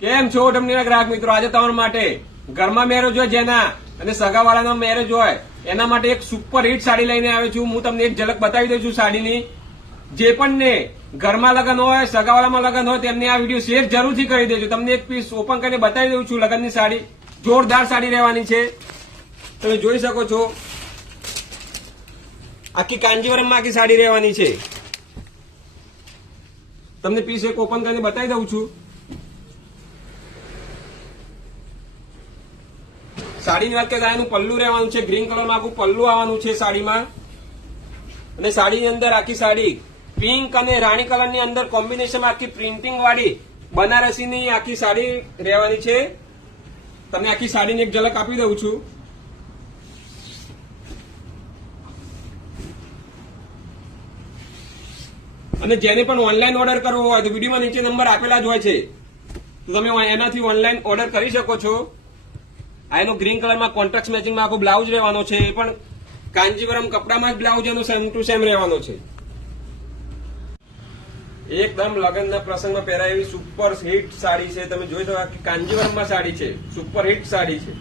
કેમ છો તમને ગ્રાહક મિત્રો? આજે તમારા માટે ઘરમાં મેરેજ હોય જેના અને સગાવાળાનો મેરેજ હોય એના માટે એક સુપર હિટ સાડી લઈને આવ્યો છું. હું તમને એક ઝલક બતાવી દઉં છું સાડીની. જે પણ ને ઘરમાં લગ્ન હોય, સગાવાળામાં લગ્ન હોય તેમને આ વિડીયો શેર જરૂરથી કરી દેજો. તમને એક પીસ ઓપન કરીને બતાવી દઉં છું. લગ્નની સાડી જોરદાર સાડી રહેવાની છે, તમે જોઈ શકો છો. આખી કાંજીવરમમાં આખી સાડી રહેવાની છે. તમને પીસ એક ઓપન કરીને બતાવી દઉં છું. સાડીની વાત કરીએ એનું પલ્લું રહેવાનું છે. ગ્રીન કલરમાં આખું પલ્લું આવવાનું છે સાડીમાં. અને સાડીની અંદર આખી સાડી પિંક અને રાણી કલરની અંદર કોમ્બિનેશનમાં આખી પ્રિન્ટિંગ વાળી બનારસીની આખી સાડી રહેવાની છે. તમને આખી સાડીની એક ઝલક આપી દઉં છું. અને જેને પણ ઓનલાઈન ઓર્ડર કરવો હોય તો વિડીયોમાં નીચે નંબર આપેલા જ હોય છે, તો તમે એનાથી ઓનલાઈન ઓર્ડર કરી શકો છો. આ એનો ગ્રીન કલરમાં કોન્ટ્રાસ્ટ મેચિંગમાં આખો બ્લાઉઝ રહેવાનો છે. એ પણ કાંજીવરમ કપડામાં જ બ્લાઉઝ એનો સેમ ટુ સેમ રહેવાનો છે. એકદમ લગ્નના પ્રસંગમાં પહેરાય એવી સુપર હિટ સાડી છે. તમે જોઈ શકો કાંજીવરમમાં સાડી છે, સુપર હિટ સાડી છે.